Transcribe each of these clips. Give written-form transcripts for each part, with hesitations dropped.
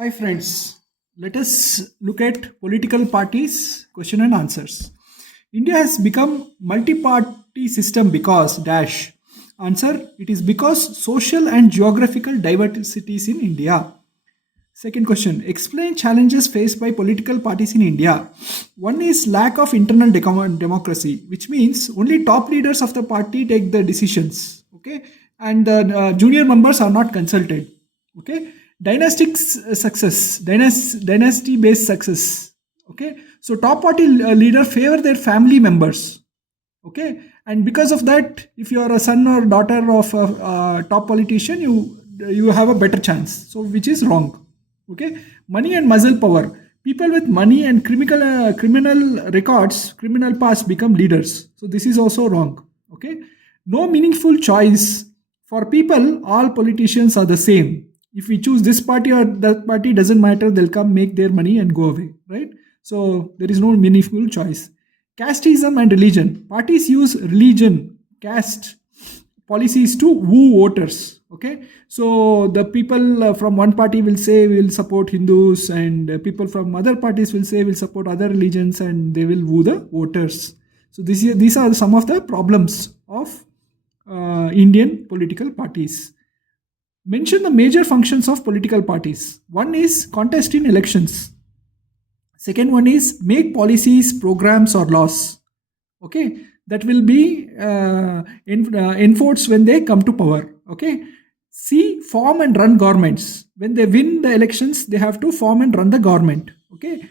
Hi friends, let us look at political parties question and answers. India has become multi-party system because dash. Answer, it is because social and geographical diversities in India. Second question, explain challenges faced by political parties in India. One is lack of internal democracy, which means only top leaders of the party take the decisions, okay? And the junior members are not consulted, okay? Dynasty based success, okay? So top party leader favor their family members, okay, and because of that if you are a son or daughter of a, top politician, you have a better chance, so which is wrong, okay. Money and muscle power, people with money and criminal records, criminal past become leaders, so this is also wrong, okay. No meaningful choice, for people all politicians are the same, if we choose this party or that party doesn't matter, they'll come make their money and go away, right? So there is no meaningful choice. Casteism and religion. Parties use religion, caste policies to woo voters. Okay, so the people from one party will say will support Hindus, and people from other parties will say will support other religions, and they will woo the voters. So these are some of the problems of Indian political parties. Mention the major functions of political parties. One is contest in elections. Second one is make policies, programs, or laws. Okay, that will be enforced when they come to power. Okay, C, form and run governments. When they win the elections, they have to form and run the government. Okay,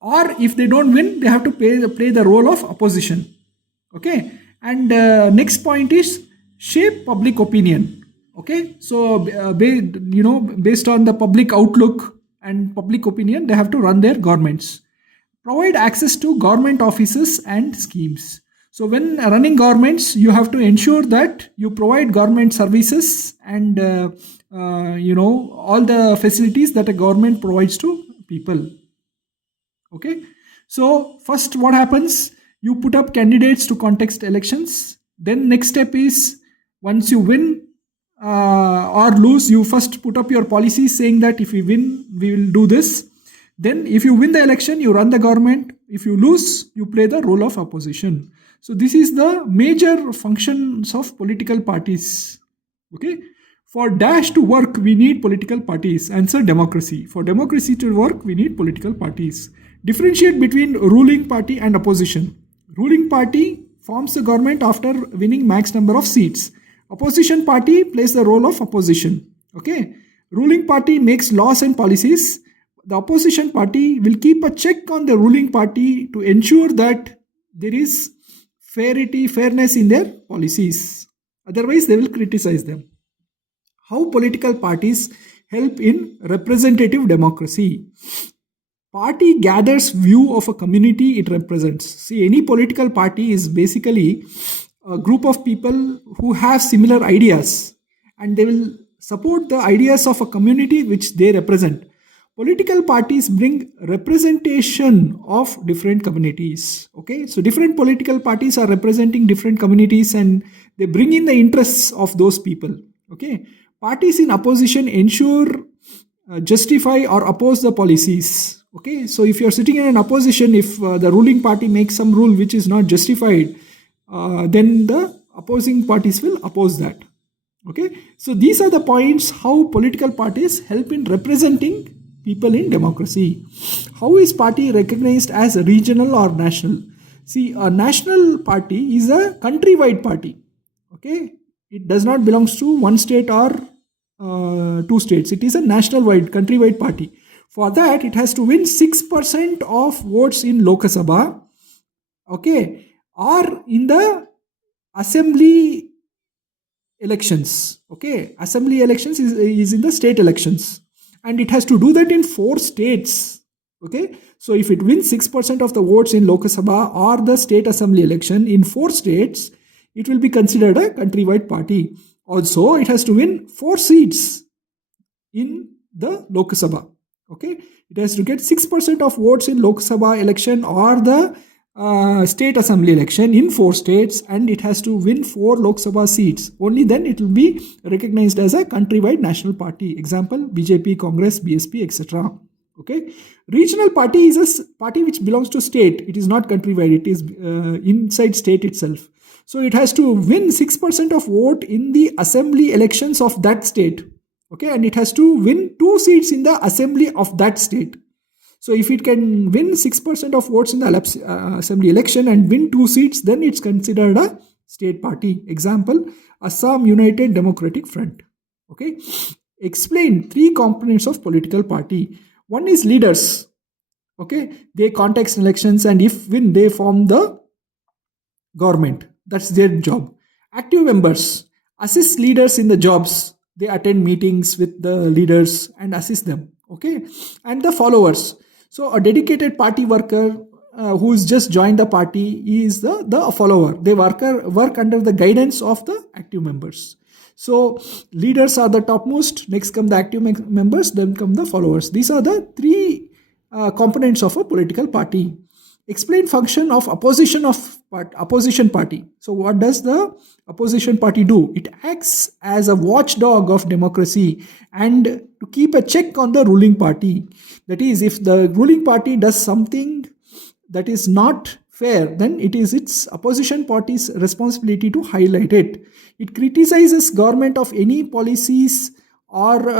or if they don't win, they have to play the role of opposition. Okay, and next point is shape public opinion. Okay, so based on the public outlook and public opinion, they have to run their governments. Provide access to government offices and schemes. So when running governments, you have to ensure that you provide government services and all the facilities that a government provides to people. Okay, so first what happens, you put up candidates to contest elections, then next step is once you win or lose, you first put up your policies saying that if we win we will do this, then if you win the election you run the government, if you lose you play the role of opposition. So this is the major functions of political parties. Okay, for dash to work we need political parties. Answer, democracy. For democracy to work we need political parties. Differentiate between ruling party and opposition. Ruling party forms the government after winning max number of seats. Opposition party plays the role of opposition. Okay, ruling party makes laws and policies. The opposition party will keep a check on the ruling party to ensure that there is fairness in their policies. Otherwise, they will criticize them. How political parties help in representative democracy. Party gathers view of a community it represents. See, any political party is basically a group of people who have similar ideas, and they will support the ideas of a community which they represent. Political parties bring representation of different communities. Okay, so different political parties are representing different communities and they bring in the interests of those people. Okay, parties in opposition ensure, justify, or oppose the policies. Okay, so if you're sitting in an opposition, if the ruling party makes some rule which is not justified, then the opposing parties will oppose that. Okay, so these are the points how political parties help in representing people in democracy. How is party recognized as regional or national? See, a national party is a countrywide party. Okay, it does not belongs to one state or two states. It is a national wide, countrywide party. For that, it has to win 6% of votes in Lok Sabha. Okay, or in the assembly elections. Okay, assembly elections is in the state elections, and it has to do that in 4 states. Okay, so if it wins 6% of the votes in Lok Sabha or the state assembly election in 4 states, it will be considered a countrywide party. Also, it has to win 4 seats in the Lok Sabha. Okay, it has to get 6% of votes in Lok Sabha election or the state assembly election in 4 states, and it has to win 4 Lok Sabha seats. Only then it will be recognized as a countrywide national party. Example, BJP, Congress, BSP, etc. Okay. Regional party is a party which belongs to state. It is not countrywide. It is inside state itself. So it has to win 6% of vote in the assembly elections of that state. Okay. And it has to win 2 seats in the assembly of that state. So if it can win 6% of votes in the assembly election and win 2 seats, then it's considered a state party. Example, Assam United Democratic Front. Okay. Explain 3 components of political party. One is leaders. Okay. They contest elections, and if win, they form the government. That's their job. Active members assist leaders in the jobs. They attend meetings with the leaders and assist them. Okay. And the followers. So a dedicated party worker who's just joined the party is the follower. They work under the guidance of the active members. So leaders are the topmost, next come the active members, then come the followers. These are the 3 components of a political party. Explain function of opposition party. So what does the opposition party do? It acts as a watchdog of democracy and to keep a check on the ruling party. That is, if the ruling party does something that is not fair, then it is its opposition party's responsibility to highlight it. It criticizes government of any policies or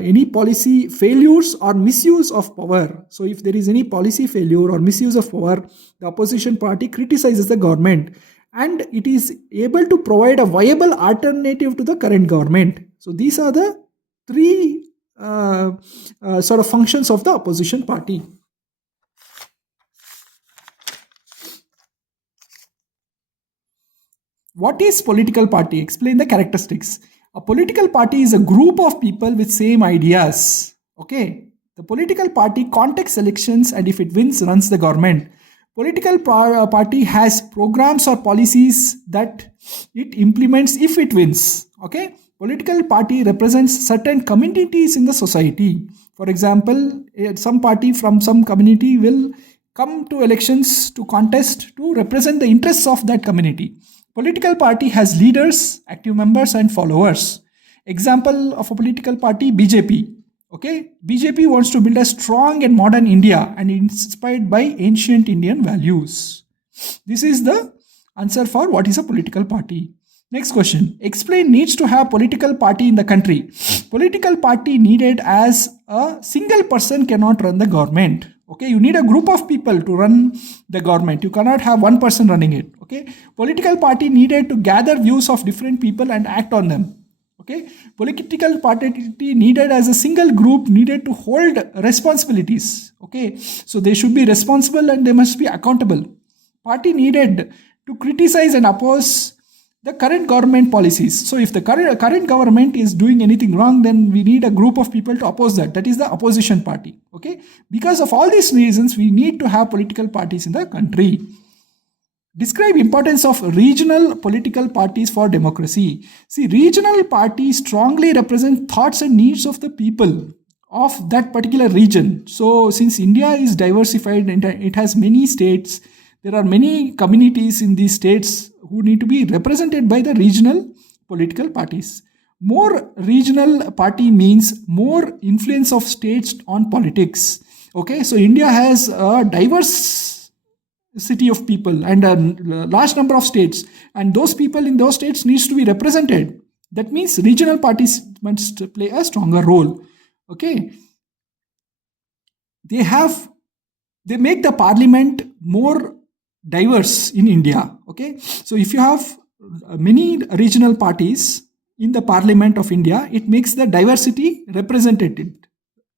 any policy failures or misuse of power. So if there is any policy failure or misuse of power, the opposition party criticizes the government, and it is able to provide a viable alternative to the current government. So these are the 3 sort of functions of the opposition party. What is political party? Explain the characteristics. A political party is a group of people with same ideas. Okay. The political party contests elections, and if it wins, runs the government. Political party has programs or policies that it implements if it wins. Okay. Political party represents certain communities in the society. For example, some party from some community will come to elections to contest to represent the interests of that community. Political party has leaders, active members, and followers. Example of a political party, BJP. Okay, BJP wants to build a strong and modern India and inspired by ancient Indian values. This is the answer for what is a political party. Next question. Explain needs to have political party in the country. Political party needed as a single person cannot run the government. Okay, you need a group of people to run the government. You cannot have one person running it. Okay, political party needed to gather views of different people and act on them. Okay, political party needed as a single group needed to hold responsibilities. Okay, so they should be responsible and they must be accountable. Party needed to criticize and oppose the current government policies. So if the current government is doing anything wrong, then we need a group of people to oppose that. That is the opposition party. Okay. Because of all these reasons, we need to have political parties in the country. Describe importance of regional political parties for democracy. See, regional parties strongly represent thoughts and needs of the people of that particular region. So since India is diversified and it has many states, there are many communities in these states who need to be represented by the regional political parties. More regional party means more influence of states on politics. Okay, so India has a diverse city of people and a large number of states, and those people in those states needs to be represented. That means regional parties must play a stronger role. Okay, they make the parliament more diverse in India. Okay, so if you have many regional parties in the parliament of India, it makes the diversity represented.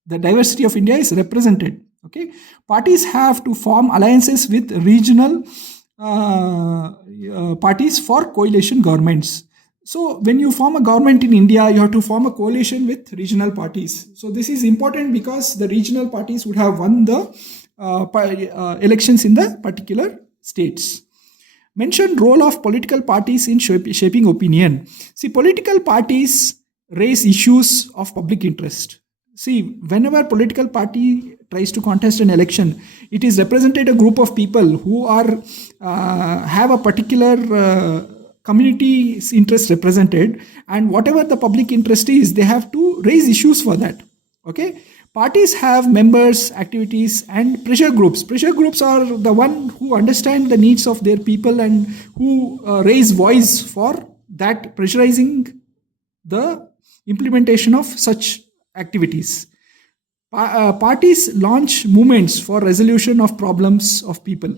The diversity of India is represented. Okay, parties have to form alliances with regional parties for coalition governments. So when you form a government in India, you have to form a coalition with regional parties. So this is important because the regional parties would have won the elections in the particular states. Mention role of political parties in shaping opinion. See, political parties raise issues of public interest. see, whenever political party tries to contest an election, it is represented a group of people who are have a particular community's interest represented, and whatever the public interest is, they have to raise issues for that. Okay, parties have members, activities, and pressure groups. Pressure groups are the one who understand the needs of their people and who raise voice for that, pressurizing the implementation of such activities. Parties launch movements for resolution of problems of people.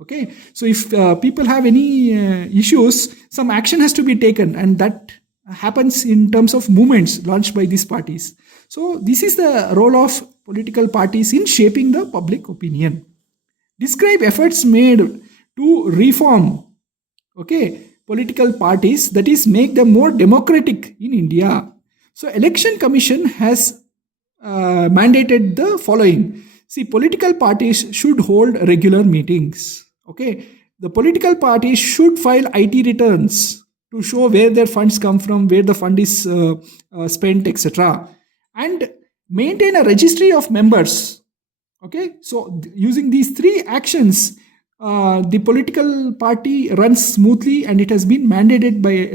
Okay, so if people have any issues, some action has to be taken, and that happens in terms of movements launched by these parties. So this is the role of political parties in shaping the public opinion. Describe efforts made to reform, okay, political parties, that is, make them more democratic in India. So Election Commission has mandated the following. See, political parties should hold regular meetings. Okay, the political parties should file IT returns to show where their funds come from, where the fund is spent, etc., and maintain a registry of members. Okay, so using these three actions, the political party runs smoothly, and it has been mandated by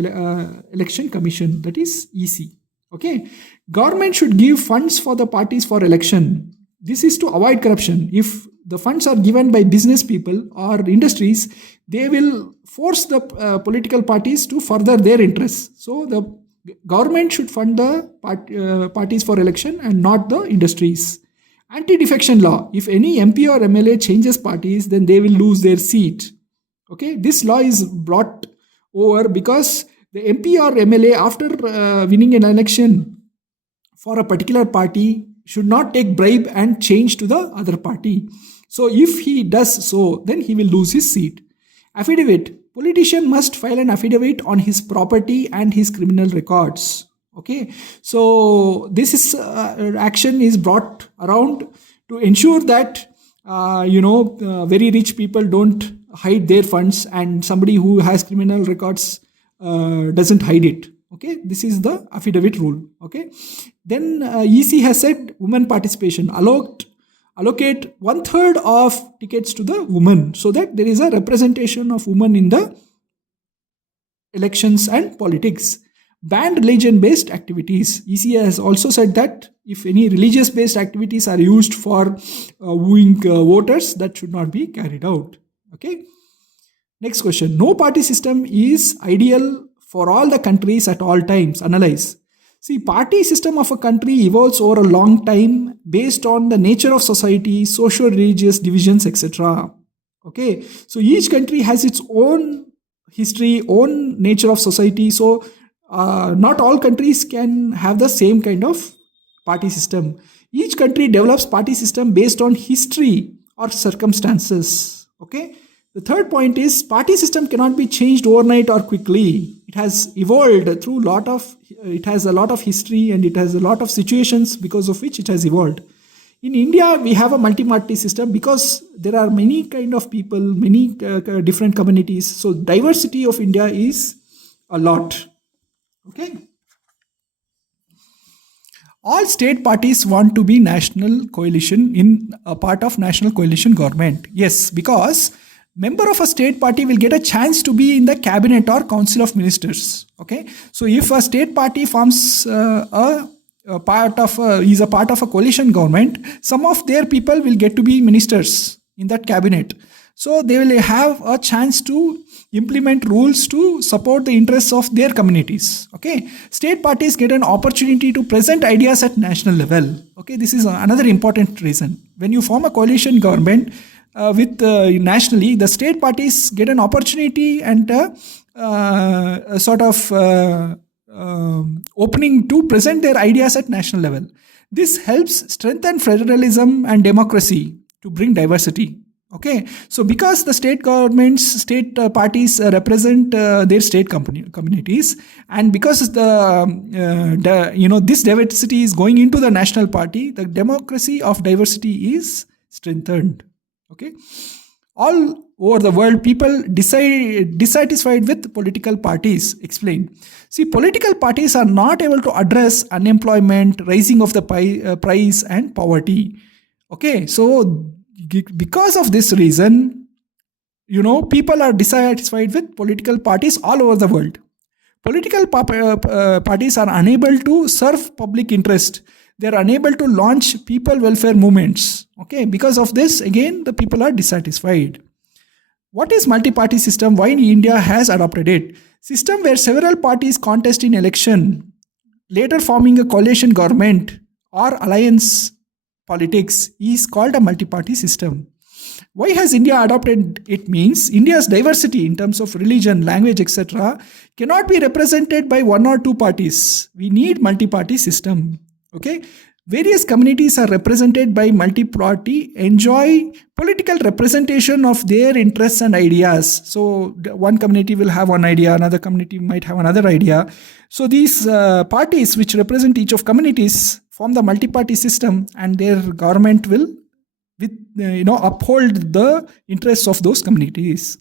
Election Commission, that is EC. Okay, government should give funds for the parties for election. This is to avoid corruption. If the funds are given by business people or industries, they will force the political parties to further their interests. So the government should fund the parties for election and not the industries. Anti-defection law. If any MP or MLA changes parties, then they will lose their seat. Okay, this law is brought over because the MP or MLA, after winning an election for a particular party, should not take bribe and change to the other party. So if he does so, then he will lose his seat. Affidavit. Politician must file an affidavit on his property and his criminal records. Okay, so this is action is brought around to ensure that very rich people don't hide their funds, and somebody who has criminal records doesn't hide it. Okay, this is the affidavit rule. Okay, then EC has said women participation. Allocate 1/3 of tickets to the women, so that there is a representation of women in the elections and politics. Ban religion-based activities. EC has also said that if any religious-based activities are used for wooing voters, that should not be carried out. Okay. Next question. No party system is ideal for all the countries at all times. Analyze. See, party system of a country evolves over a long time based on the nature of society, socio-religious divisions, etc. Okay. So each country has its own history, own nature of society. So not all countries can have the same kind of party system. Each country develops party system based on history or circumstances. Okay. The third point is party system cannot be changed overnight or quickly. It has evolved through it has a lot of history, and it has a lot of situations because of which it has evolved. In India, we have a multi-party system because there are many kind of people, many different communities. So diversity of India is a lot. Okay. All state parties want to be national coalition in a part of national coalition government. Yes, because member of a state party will get a chance to be in the cabinet or council of ministers. Okay. So if a state party forms is a part of a coalition government, some of their people will get to be ministers in that cabinet. So they will have a chance to implement rules to support the interests of their communities. Okay, state parties get an opportunity to present ideas at national level. Okay, this is another important reason. When you form a coalition government with nationally, the state parties get an opportunity and a sort of opening to present their ideas at national level. This helps strengthen federalism and democracy to bring diversity. Okay, so because the state governments, state parties represent their state communities, and because this diversity is going into the national party, the democracy of diversity is strengthened. Okay, all over the world, people dissatisfied with political parties. Explain. See, political parties are not able to address unemployment, rising of the price, and poverty. Okay, so because of this reason, people are dissatisfied with political parties all over the world. Political parties are unable to serve public interest. They are unable to launch people welfare movements. Okay, because of this, again, the people are dissatisfied. What is multi-party system? Why India has adopted it? System where several parties contest in election, later forming a coalition government or alliance politics, is called a multi-party system. Why has India adopted it? Means India's diversity in terms of religion, language, etc. cannot be represented by one or two parties. We need multi-party system. Okay, various communities are represented by multi-party, enjoy political representation of their interests and ideas. So one community will have one idea, another community might have another idea. So these parties which represent each of communities form the multi-party system, and their government will uphold the interests of those communities.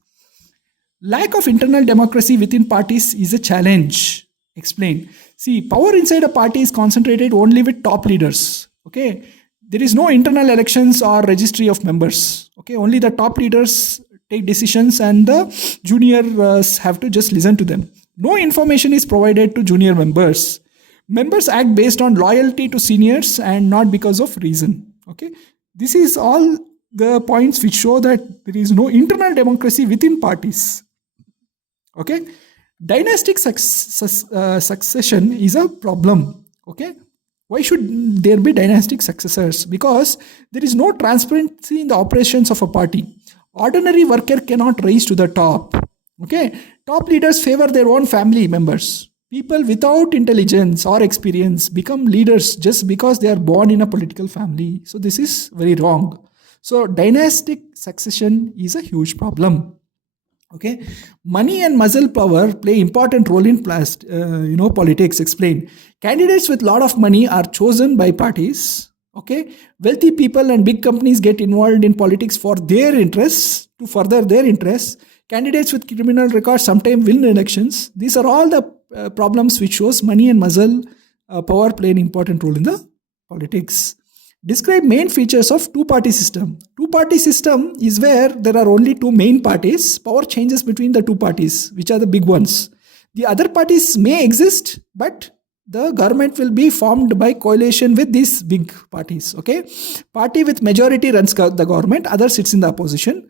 Lack of internal democracy within parties is a challenge. Explain. See, power inside a party is concentrated only with top leaders. Okay, there is no internal elections or registry of members. Okay, only the top leaders take decisions, and the juniors have to just listen to them. No information is provided to junior members. Members act based on loyalty to seniors and not because of reason. Okay, this is all the points which show that there is no internal democracy within parties. Okay, dynastic succession is a problem. Okay, why should there be dynastic successors? Because there is no transparency in the operations of a party. Ordinary worker cannot rise to the top. Okay, top leaders favor their own family members. People without intelligence or experience become leaders just because they are born in a political family. So this is very wrong. So dynastic succession is a huge problem. Okay, money and muscle power play important role in politics. Explain. Candidates with lot of money are chosen by parties. Okay, wealthy people and big companies get involved in politics for their interests, to further their interests. Candidates with criminal records sometimes win elections. These are all the problems which shows money and muscle power play an important role in the politics. Describe main features of two-party system. Two-party system is where there are only two main parties. Power changes between the two parties, which are the big ones. The other parties may exist, but the government will be formed by coalition with these big parties. Okay, party with majority runs the government, other sits in the opposition.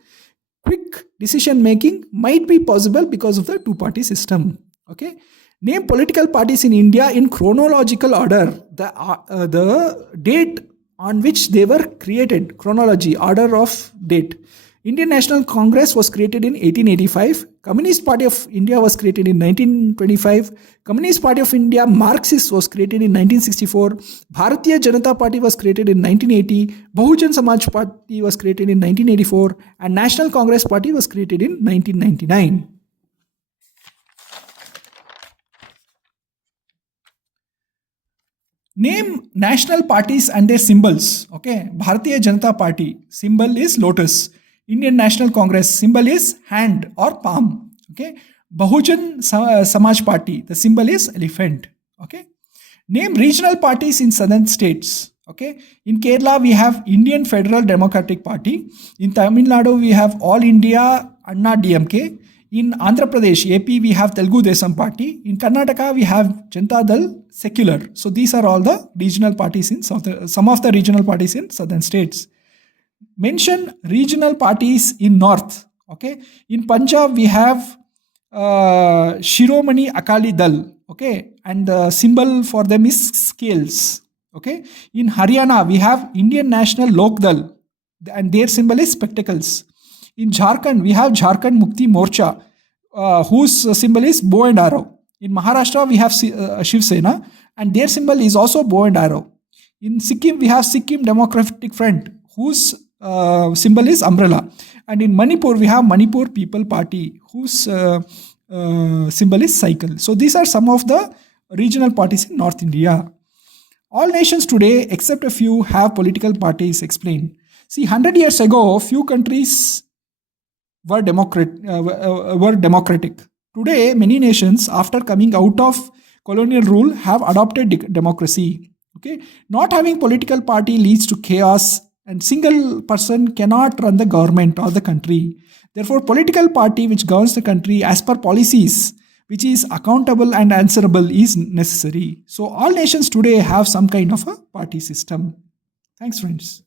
Quick decision making might be possible because of the two-party system. Okay, name political parties in India in chronological order. The date on which they were created, chronology, order of date. Indian National Congress was created in 1885. Communist Party of India was created in 1925. Communist Party of India, Marxist, was created in 1964. Bharatiya Janata Party was created in 1980. Bahujan Samaj Party was created in 1984. And National Congress Party was created in 1999. Name national parties and their symbols. Okay, Bharatiya Janata Party, symbol is lotus. Indian National Congress, symbol is hand or palm. Okay, Bahujan Samaj Party, the symbol is elephant. Okay, name regional parties in southern states. Okay, in Kerala we have Indian Federal Democratic Party. In Tamil Nadu we have All India Anna DMK. In Andhra Pradesh, AP, we have Telugu Desam Party. In Karnataka, we have Janata Dal Secular. So these are all the regional parties in some of the regional parties in southern states. Mention regional parties in north. Okay, in Punjab, we have Shiromani Akali Dal. Okay, and the symbol for them is scales. Okay, in Haryana, we have Indian National Lok Dal, and their symbol is spectacles. In Jharkhand, we have Jharkhand Mukti Morcha, whose symbol is bow and arrow. In Maharashtra, we have Shiv Sena, and their symbol is also bow and arrow. In Sikkim, we have Sikkim Democratic Front, whose symbol is umbrella. And in Manipur, we have Manipur People Party, whose symbol is cycle. So these are some of the regional parties in North India. All nations today, except a few, have political parties. Explained. See, 100 years ago, few countries were democratic. Today, many nations, after coming out of colonial rule, have adopted democracy. Okay, not having political party leads to chaos, and single person cannot run the government or the country. Therefore, political party which governs the country as per policies, which is accountable and answerable, is necessary. So, all nations today have some kind of a party system. Thanks, friends.